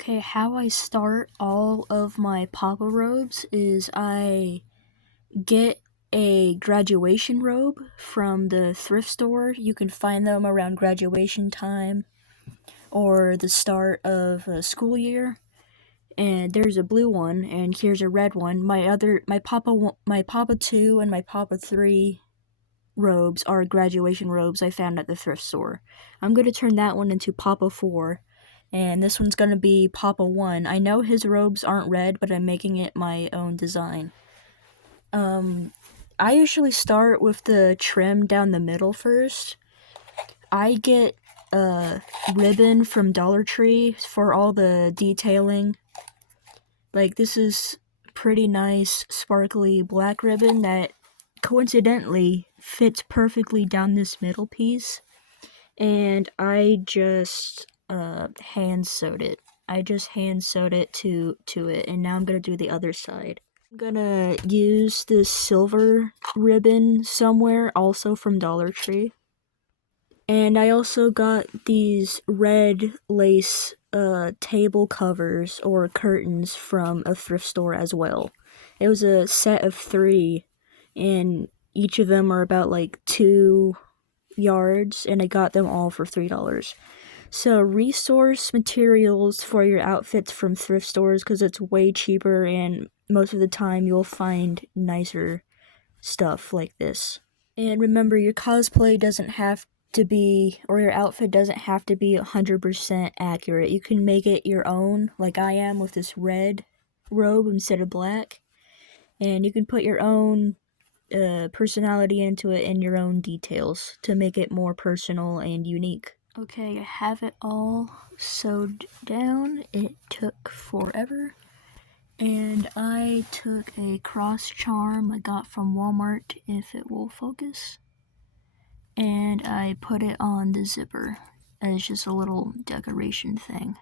Okay, how I start all of my Papa robes is I get a graduation robe from the thrift store. You can find them around graduation time or the start of a school year. And there's a blue one, and here's a red one. My Papa 2 and my Papa 3 robes are graduation robes I found at the thrift store. I'm going to turn that one into Papa 4, and this one's going to be Papa 1. I know his robes aren't red, but I'm making it my own design. I usually start with the trim down the middle first. I get a ribbon from Dollar Tree for all the detailing. Like, this is pretty nice, sparkly black ribbon that coincidentally fits perfectly down this middle piece, and I just hand sewed it. I just hand sewed it to it, and now I'm gonna do the other side. I'm gonna use this silver ribbon somewhere, also from Dollar Tree. And I also got these red lace table covers or curtains from a thrift store as well. It was a set of 3, and each of them are about like 2 yards, and I got them all for $3. So resource materials for your outfits from thrift stores because it's way cheaper, and most of the time you'll find nicer stuff like this. And remember, your cosplay doesn't have to be, or your outfit doesn't have to be 100% accurate. You can make it your own, like I am with this red robe instead of black. And you can put your own personality into it and your own details to make it more personal and unique. Okay, I have it all sewed down. It took forever. And I took a cross charm I got from Walmart, if it will focus, and I put it on the zipper as just a little decoration thing.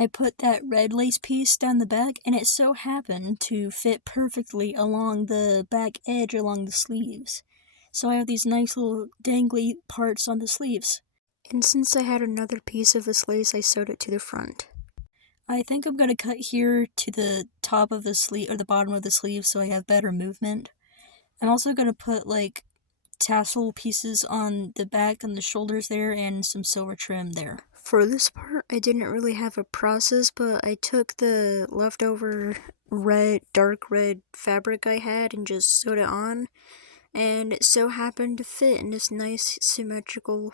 I put that red lace piece down the back, and it so happened to fit perfectly along the back edge along the sleeves. So I have these nice little dangly parts on the sleeves. And since I had another piece of this lace, I sewed it to the front. I think I'm gonna cut here to the top of the sleeve, or the bottom of the sleeve, so I have better movement. I'm also gonna put like tassel pieces on the back and the shoulders there, and some silver trim there. For this part, I didn't really have a process, but I took the leftover dark red fabric I had and just sewed it on, and it so happened to fit in this nice symmetrical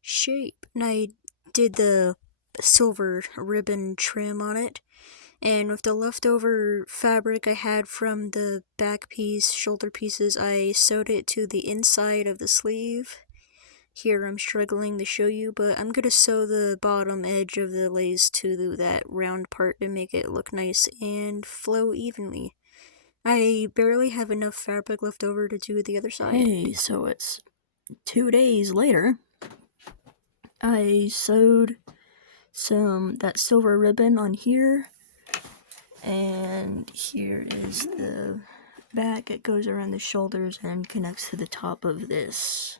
shape. And I did the silver ribbon trim on it, and with the leftover fabric I had from the back piece, shoulder pieces, I sewed it to the inside of the sleeve. Here I'm struggling to show you, but I'm gonna sew the bottom edge of the lace to that round part to make it look nice and flow evenly. I barely have enough fabric left over to do the other side. Hey, so it's 2 days later. I sewed that silver ribbon on here, and here is the back. It goes around the shoulders and connects to the top of this,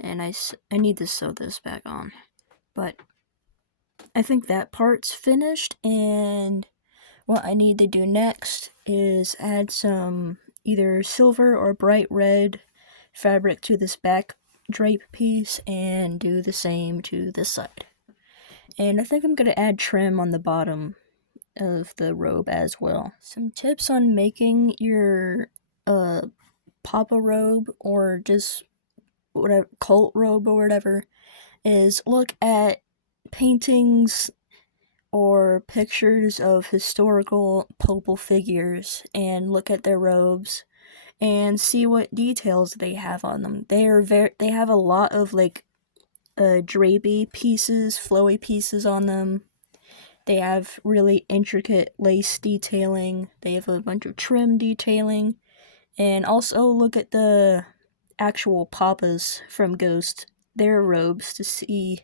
and I need to sew this back on, but I think that part's finished, and what I need to do next is add some either silver or bright red fabric to this back drape piece and do the same to this side. And I think I'm going to add trim on the bottom of the robe as well. Some tips on making your Papa robe, or just whatever, cult robe or whatever, is look at paintings or pictures of historical papal figures and look at their robes and see what details they have on them. They have a lot of like drapey pieces, flowy pieces on them. They have really intricate lace detailing. They have a bunch of trim detailing. And also look at the actual papas from Ghost, their robes, to see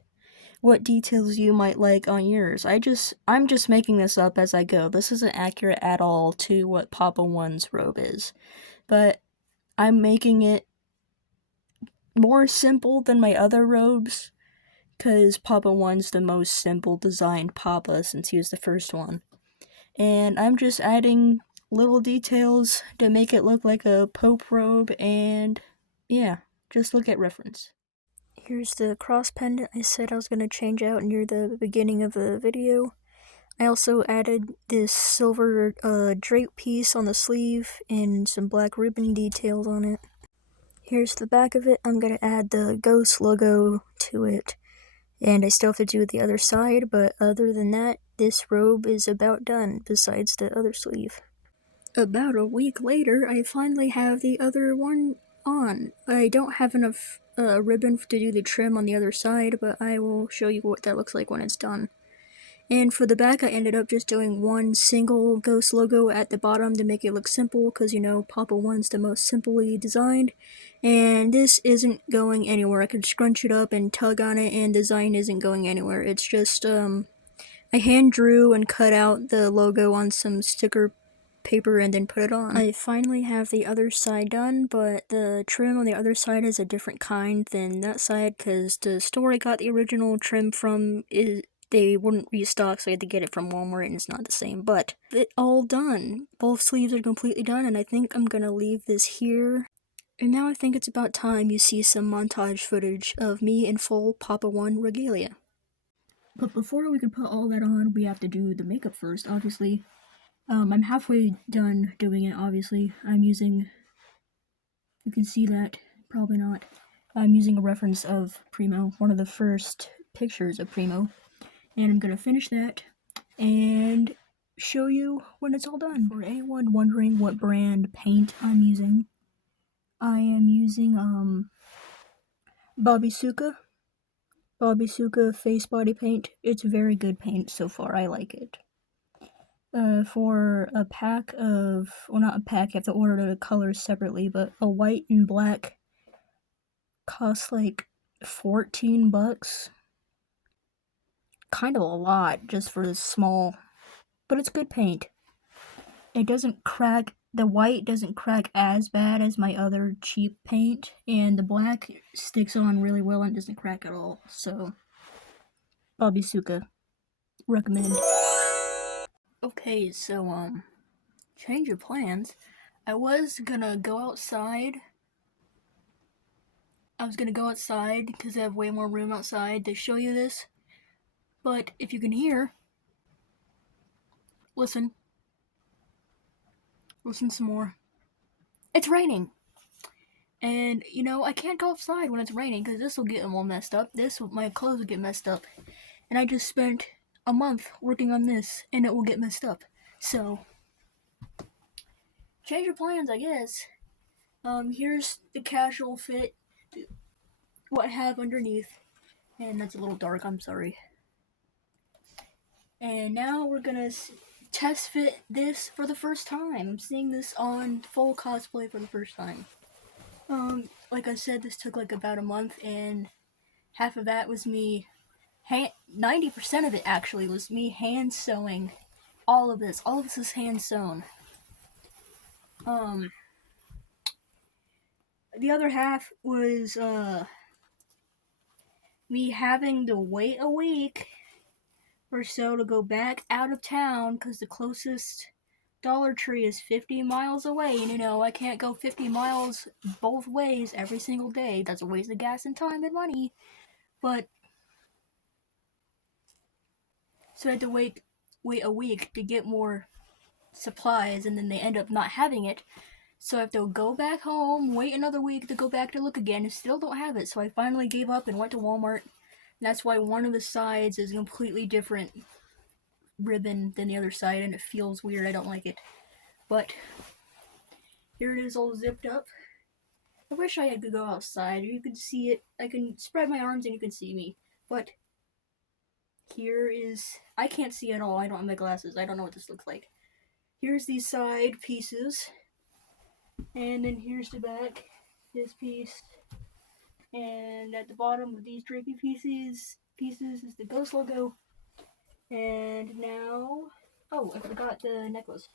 what details you might like on yours. I'm just making this up as I go. This isn't accurate at all to what Papa 1's robe is. But I'm making it more simple than my other robes because Papa 1's the most simple designed Papa since he was the first one. And I'm just adding little details to make it look like a Pope robe, and yeah, just look at reference. Here's the cross pendant I said I was going to change out near the beginning of the video. I also added this silver drape piece on the sleeve and some black ribbon details on it. Here's the back of it. I'm going to add the ghost logo to it. And I still have to do the other side, but other than that, this robe is about done, besides the other sleeve. About a week later, I finally have the other one on. I don't have enough ribbon to do the trim on the other side, but I will show you what that looks like when it's done. And for the back, I ended up just doing one single ghost logo at the bottom to make it look simple, because you know, Papa 1's the most simply designed. And this isn't going anywhere. I could scrunch it up and tug on it, and design isn't going anywhere. It's just, I hand drew and cut out the logo on some sticker paper and then put it on. I finally have the other side done, but the trim on the other side is a different kind than that side, because the store I got the original trim from they wouldn't restock, so I had to get it from Walmart, and it's not the same. But it's all done. Both sleeves are completely done, and I think I'm gonna leave this here. And now I think it's about time you see some montage footage of me in full Papa 1 regalia. But before we can put all that on, we have to do the makeup first, obviously. I'm halfway done doing it, obviously. I'm using, you can see that, probably not. I'm using a reference of Primo, one of the first pictures of Primo. And I'm gonna finish that and show you when it's all done. For anyone wondering what brand paint I'm using, I am using Bobby Suka face body paint. It's very good paint so far, I like it. For a pack of, well, not a pack, you have to order the colors separately, but a white and black costs like $14. Kind of a lot just for this small, but it's good paint. It doesn't crack, the white doesn't crack as bad as my other cheap paint, and the black sticks on really well and doesn't crack at all, so Bobby Suka, recommend. Okay, so, change of plans. I was gonna go outside. Because I have way more room outside to show you this. But if you can hear, listen some more. It's raining. And, you know, I can't go outside when it's raining because this will get them all messed up. My clothes will get messed up. And I just spent a month working on this, and it will get messed up. So, change your plans, I guess. Here's the casual fit, what I have underneath. And that's a little dark, I'm sorry. And now we're gonna test fit this for the first time. I'm seeing this on full cosplay for the first time. Like I said, this took like about a month, and half of that was me, 90% of it actually was me hand sewing all of this. All of this is hand sewn. The other half was, me having to wait a week or so to go back out of town, because the closest Dollar Tree is 50 miles away, and you know, I can't go 50 miles both ways every single day. That's a waste of gas and time and money. But, so I had to wait a week to get more supplies, and then they end up not having it. So I have to go back home, wait another week to go back to look again, and still don't have it. So I finally gave up and went to Walmart. And that's why one of the sides is a completely different ribbon than the other side, and it feels weird. I don't like it. But here it is all zipped up. I wish I could go outside. You could see it. I can spread my arms and you can see me. But here is, I can't see at all. I don't have my glasses. I don't know what this looks like. Here's these side pieces. And then here's the back. This piece. And at the bottom of these drapey pieces is the ghost logo. And now, oh, I forgot the necklace.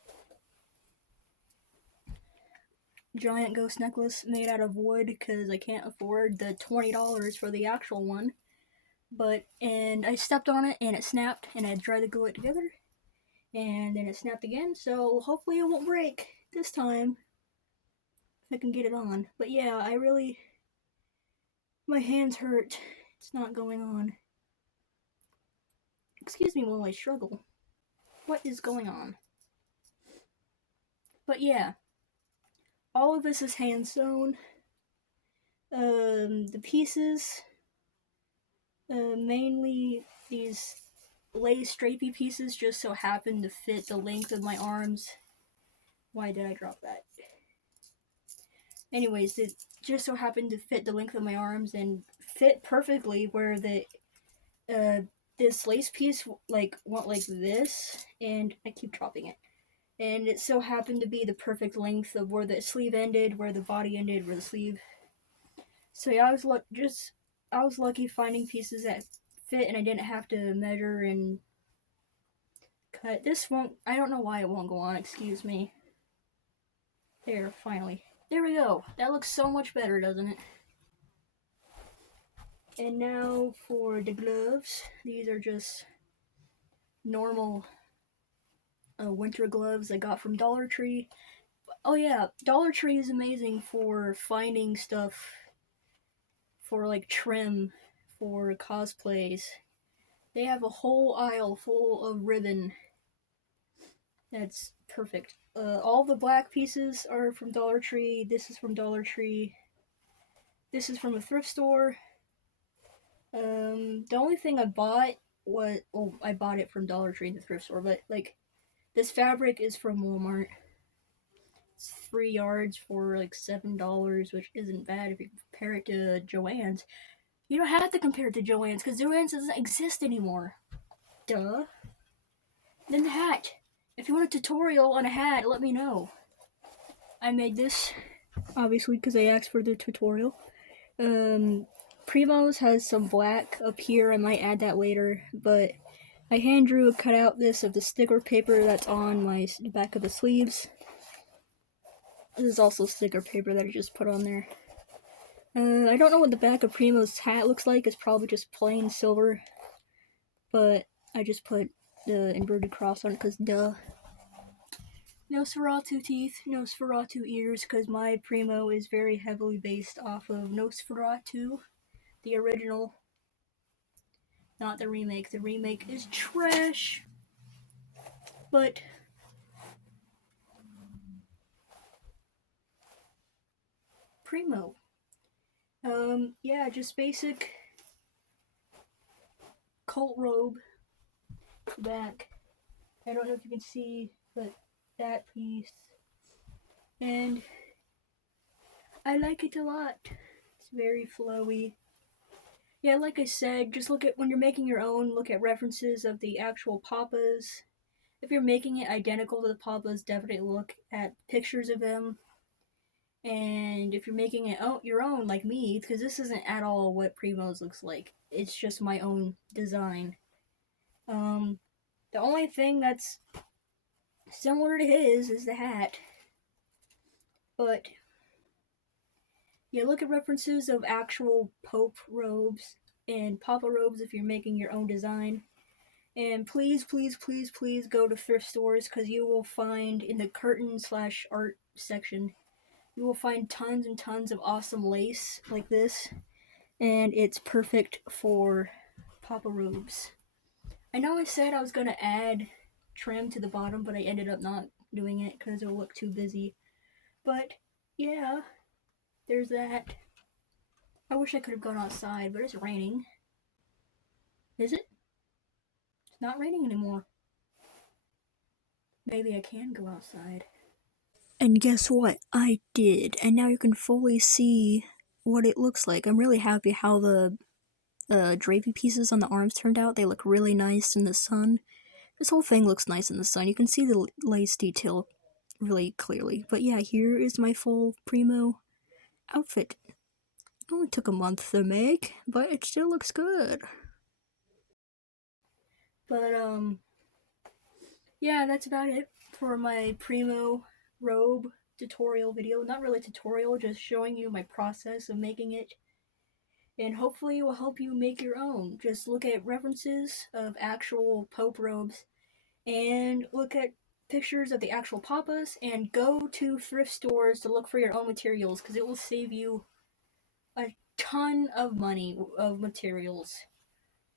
Giant ghost necklace made out of wood because I can't afford the $20 for the actual one. and I stepped on it and it snapped, and I tried to glue it together, and then it snapped again. So hopefully it won't break this time if I can get it on. But yeah, my hands hurt. It's not going on. Excuse me while I struggle. What is going on? But yeah, all of this is hand sewn. The pieces, mainly these lace strapey pieces, just so happen to fit the length of my arms. Why did I drop that? Anyways, it just so happened to fit the length of my arms and fit perfectly where uh, this lace piece went like this, and I keep dropping it. And it so happened to be the perfect length of where the sleeve ended, where the body ended, where the sleeve. So yeah, I was lucky finding pieces that fit, and I didn't have to measure and cut. This won't. I don't know why it won't go on. Excuse me. There, finally. There we go. That looks so much better, doesn't it? And now for the gloves. These are just normal winter gloves I got from Dollar Tree. Oh yeah, Dollar Tree is amazing for finding stuff for like trim for cosplays. They have a whole aisle full of ribbon. That's perfect. All the black pieces are from Dollar Tree. This is from Dollar Tree. This is from a thrift store. The only thing I bought I bought it from Dollar Tree in the thrift store, but like this fabric is from Walmart. It's 3 yards for like $7, which isn't bad if you compare it to Joann's. You don't have to compare it to Joann's because Joann's doesn't exist anymore. Duh. Then the hat. If you want a tutorial on a hat, let me know. I made this, obviously, because I asked for the tutorial. Primo's has some black up here. I might add that later, but I hand drew a cutout this of the sticker paper that's on the back of the sleeves. This is also sticker paper that I just put on there. I don't know what the back of Primo's hat looks like. It's probably just plain silver, but I just put the inverted cross on it because duh. Nosferatu teeth, Nosferatu ears, because my Primo is very heavily based off of Nosferatu, the original, not the remake. The remake is trash, but Primo. Yeah, just basic cult robe, back. I don't know if you can see, but that piece. And I like it a lot. It's very flowy. Yeah, like I said, just look at, when you're making your own, look at references of the actual Papas. If you're making it identical to the Papas, definitely look at pictures of them. And if you're making it your own, like me, because this isn't at all what Primo's looks like. It's just my own design. The only thing that's similar to his is the hat. But yeah, look at references of actual Pope robes and Papa robes if you're making your own design. And please, please, please, please go to thrift stores because you will find in the curtain/art section, you will find tons and tons of awesome lace like this. And it's perfect for Papa robes. I know I said I was going to add trim to the bottom, but I ended up not doing it because it'll look too busy. But yeah, there's that. I wish I could have gone outside, but it's raining. Is it? It's not raining anymore. Maybe I can go outside. And guess what? I did. And now you can fully see what it looks like. I'm really happy how the drapey pieces on the arms turned out. They look really nice in the sun. This whole thing looks nice in the sun. You can see the lace detail really clearly. But yeah, here is my full Primo outfit. It only took a month to make, but it still looks good. But yeah, that's about it for my Primo robe tutorial video. Not really tutorial, just showing you my process of making it. and hopefully it will help you make your own. Just look at references of actual Pope robes and look at pictures of the actual papas and go to thrift stores to look for your own materials because it will save you a ton of money of materials.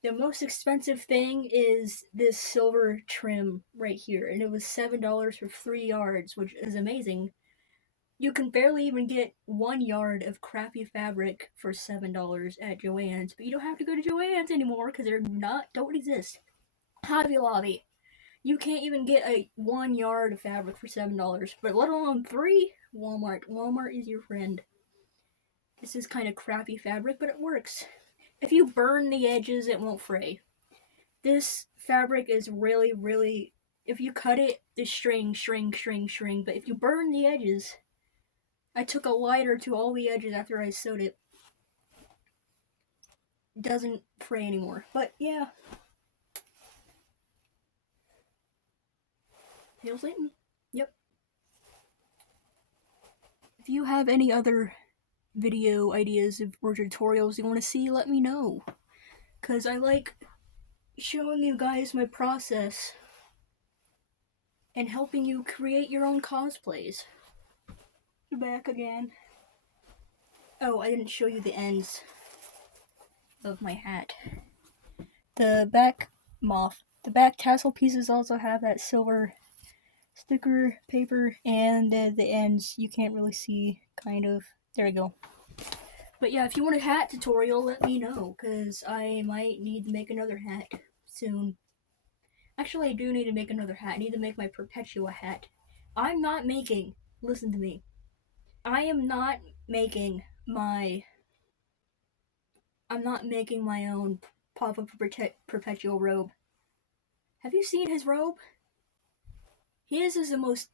The most expensive thing is this silver trim right here, and it was $7 for 3 yards, which is amazing. You can barely even get 1 yard of crappy fabric for $7 at Joann's, but you don't have to go to Joann's anymore because don't exist. Hobby Lobby, you can't even get a 1 yard of fabric for $7, but let alone three. Walmart is your friend. This is kind of crappy fabric, but it works. If you burn the edges, it won't fray. This fabric is really, really. If you cut it, the string, but if you burn the edges, I took a lighter to all the edges after I sewed it. It doesn't fray anymore. But yeah. Hail Satan. Yep. If you have any other video ideas or tutorials you want to see, let me know. Because I like showing you guys my process and helping you create your own cosplays. You're back again. Oh, I didn't show you the ends of my hat. The back tassel pieces also have that silver sticker paper, and the ends you can't really see, kind of. There we go. But yeah, if you want a hat tutorial, let me know, because I might need to make another hat soon. Actually, I do need to make another hat. I need to make my Perpetua hat. Listen to me. I am not making my own Papa Perpetual robe. Have you seen his robe? His is the most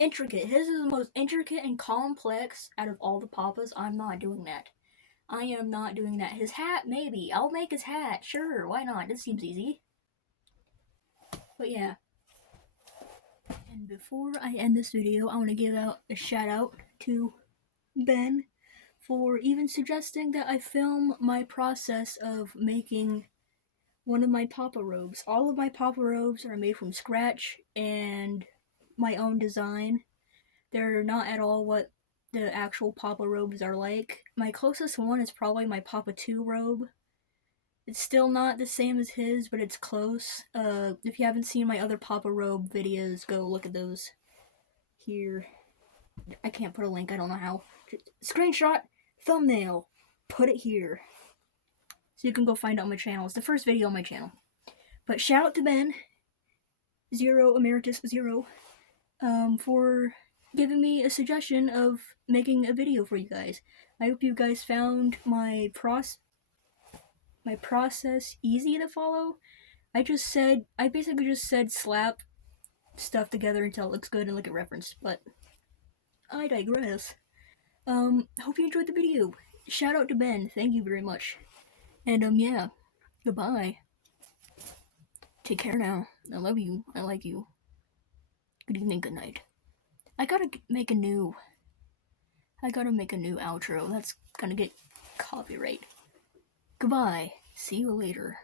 intricate. His is the most intricate and complex out of all the Papas. I'm not doing that. I am not doing that. His hat, maybe. I'll make his hat. Sure, why not? This seems easy. But yeah. And before I end this video, I want to give out a shout out to Ben for even suggesting that I film my process of making one of my Papa robes. All of my Papa robes are made from scratch and my own design. They're not at all what the actual Papa robes are like. My closest one is probably my Papa 2 robe. It's still not the same as his, but it's close. If you haven't seen my other Papa robe videos, go look at those here. I can't put a link, I don't know how. Screenshot, thumbnail, put it here. So you can go find it on my channel. It's the first video on my channel. But shout out to Ben, Emeritus Zero, for giving me a suggestion of making a video for you guys. I hope you guys found my process easy to follow. I basically just said slap stuff together until it looks good and look at reference, but I digress. Hope you enjoyed the video. Shout out to Ben, thank you very much. And yeah, goodbye. Take care now. I love you. I like you. Good evening, good night. I gotta make a new outro. That's gonna get copyright. Goodbye. See you later.